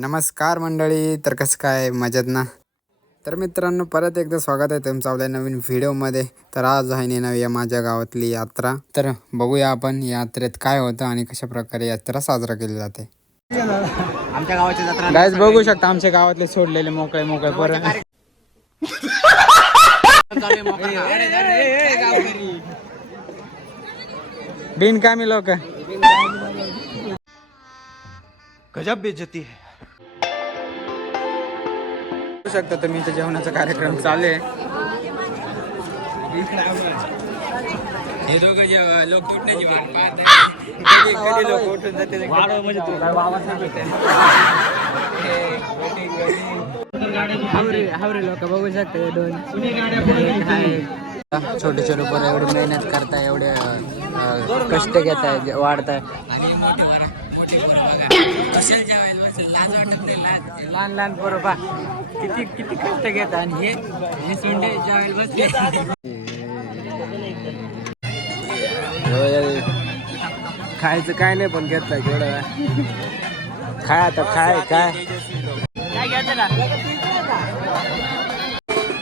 नमस्कार मंडळी तर कसं काय? मजेत ना? तर मित्रांनो परत एकदा स्वागत आहे तुमचं आपल्या नवीन व्हिडिओमध्ये. तर आज आहे नेनवी या माझ्या गावातली यात्रा. तर बघूया आपण यात्रेत काय होतं आणि कशा प्रकारे यात्रा साजरा केली जाते. आमच्या गावाची जत्रा गायच बघू शकता आमच्या गावातले सोडलेले मोकळे मोकळे परत बिनकामी लोक. गजब बेजती है। बघू शकता तुम्ही इथे जेवणाचा कार्यक्रम चालू आहे. हे दोघं लोक तुटण्याची वाट पाहत आहे. कधी कधी लोक उठून जाते हावरे हावरे लोक बघू शकता हे दोन. छोटे छोटे पोरं एवढी मेहनत करताय एवढे अं, कष्ट घेताय वाढताय. आणि मोठे पोरं- मोठे पोरं बघा. कशाला जेवायला बसेल? लाज वाटत नाही लाज. लहान लहान पोरं पा किती किती कष्ट घेतात आणि हे हे सोंडे ज्या वेळेला बसले खायचं काय नाही पण घेतलाय तेवढं खाय आता खाय काय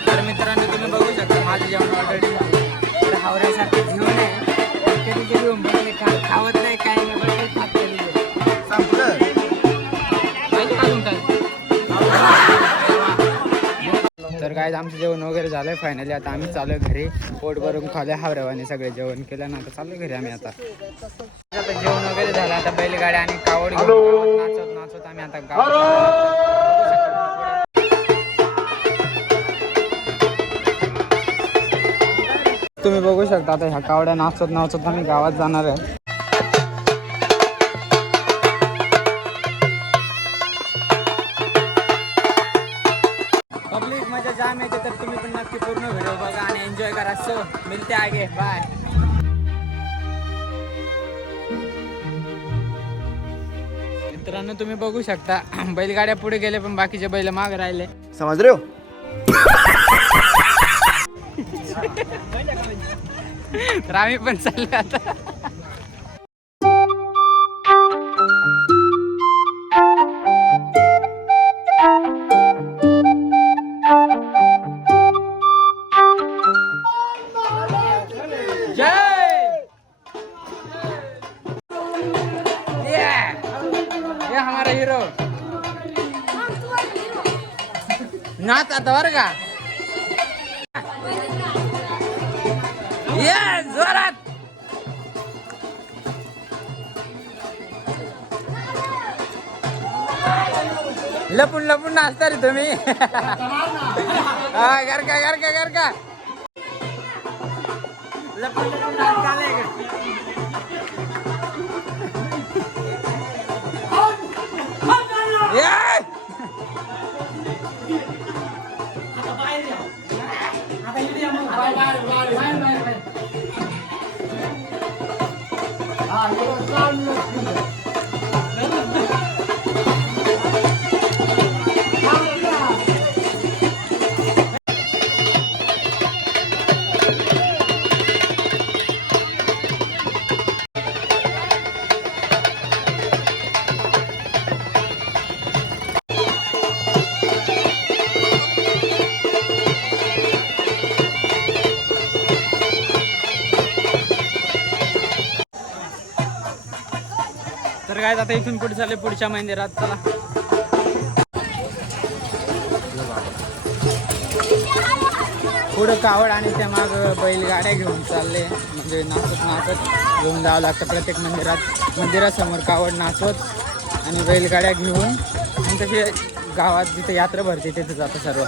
तर मित्रांनो तुम्ही बघू शकता माझं जेवण ऑर्डर हावऱ्यासारखं घेऊन आहे कधी कधी खावत नाही काय नाही काय आमचं जेवण वगैरे झालंय फायनली आता आम्ही चालू घरी. पोट भरून खाले हावऱ्यावाने सगळे जेवण केलं. ना आता चालू घरी आम्ही आता. आता जेवण वगैरे झालं. आता बैलगाड्या आणि कावड घेऊन नाचत नाचत आम्ही आता गावात तुम्ही बघू शकता आता ह्या कावड्या नाचत नाचत आम्ही गावात जाणार आहे. मजा जाम येते तर तुम्ही पण नक्की पूर्ण व्हिडिओ बघा आणि एन्जॉय करा. सो मिळते आगे. बाय मित्रांनो तुम्ही बघू शकता बैलगाड्या पुढे गेले पण बाकीचे बैल माग राहिले. समझ रहे हो? तर आम्ही पण चाललो आता. नाच आता बरं का? ये जोरात. लपून लपून नाचता रे तुम्ही. हा गरका गरका गरका. लपून लपून नाचता 我们的三 तर काय आता इथून पुढे चालले पुढच्या मंदिरात. चला. पुढं कावड आणि त्या माग बैलगाड्या घेऊन चालले. म्हणजे नाचत नाचत घेऊन जावं लागतं प्रत्येक मंदिरात. मंदिरासमोर कावड नाचवत आणि बैलगाड्या घेऊन आणि तसे गावात जिथे यात्रा भरते तिथे जातं सर्व.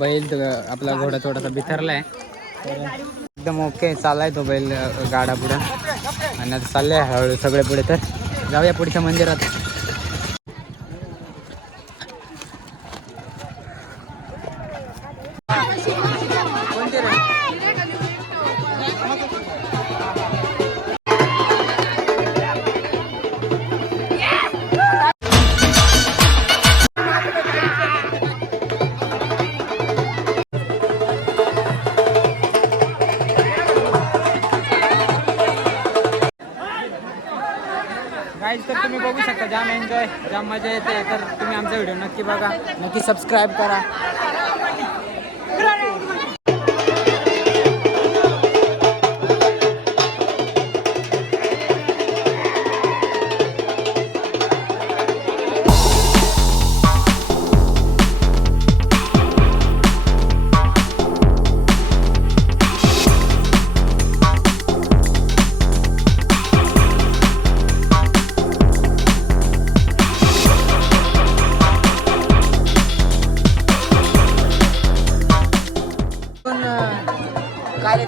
बैल आपला घोडा थोडासा बिथरलाय. एकदम ओके चाललाय तो बैल गाडा पुढे. आणि आता चाललंय हळूहळू सगळे पुढे तर जाऊया पुढच्या मंदिरात. शकता ज्या मजा येते तर तुम्ही आमचा व्हिडिओ नक्की बघा. नक्की सबस्क्राईब करा.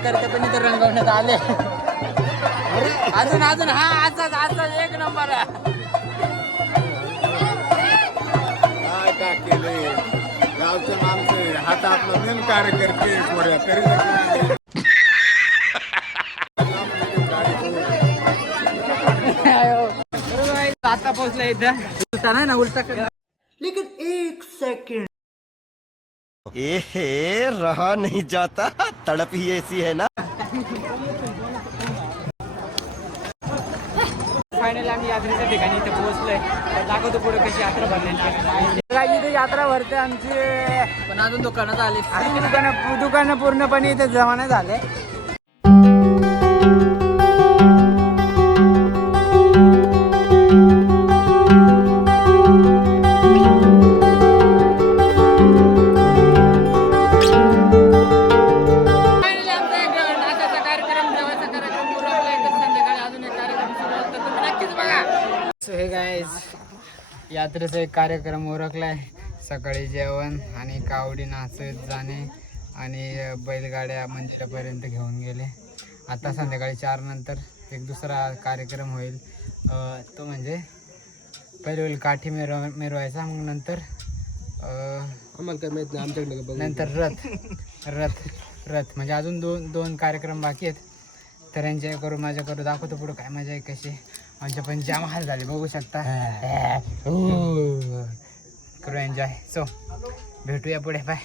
कार्यकर्ते पण इथे रंगवण्यात आले. अजून अजून हा असाच असाच एक नंबर आहे. काय काय केले गावचे माणसे हात आपलं मेन कार्यकर्ते पोऱ्या तरी. आता पोहोचला इथं. उलटा नाही ना उलटा कर ए रहा नहीं जाता। तड़प ही ऐसी है ना। फायनल आम्ही यात्रेच्या ठिकाणी इथे पोहोचलोय. तर दाखवतो पुढे कशी यात्रा भरण्याची इथे यात्रा भरते आमची. पण अजून दुकानात आले अजून दुकानं दुकानं पूर्णपणे इथे जमा नाही झाले. नक्कीच बघा. सो हे गाईज यात्रेचा एक कार्यक्रम उरकलाय. सकाळी जेवण आणि कावडी नाचत जाणे आणि बैलगाड्या मंदिरापर्यंत घेऊन गेले. आता संध्याकाळी चार नंतर एक दुसरा कार्यक्रम होईल. तो म्हणजे पहिले होईल काठी मिरव मिरवायचा. मग नंतर नंतर रथ रथ रथ. म्हणजे अजून दोन दोन कार्यक्रम बाकी आहेत. तर एन्जॉय करू मजा करू. दाखवतो पुढं काय मजा आहे कशी आमच्या पण जाम हाल झाले बघू शकता. हो. करू एन्जॉय सो भेटूया पुढे बाय